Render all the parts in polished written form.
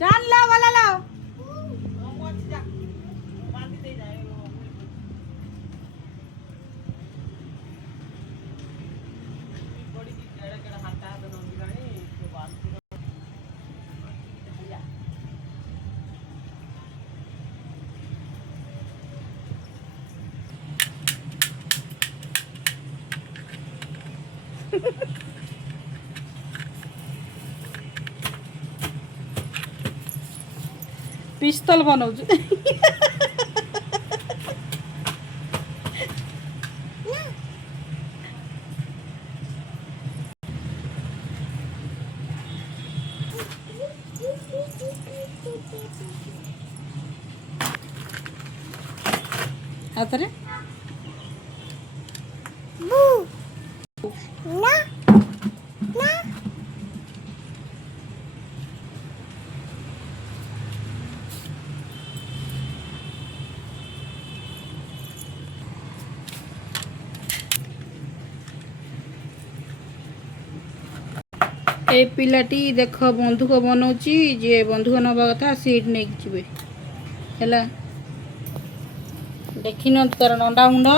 जान लो वाला लो पिस्तल बनाउँछु हातरे ए पिलाटी देख बंधुक बनाऊँची जे बंधुक नवा कथा सीट नहीं जी है देखी न तार नंडा मुंड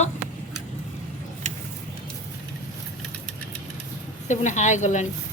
से पुणी हाय गलानी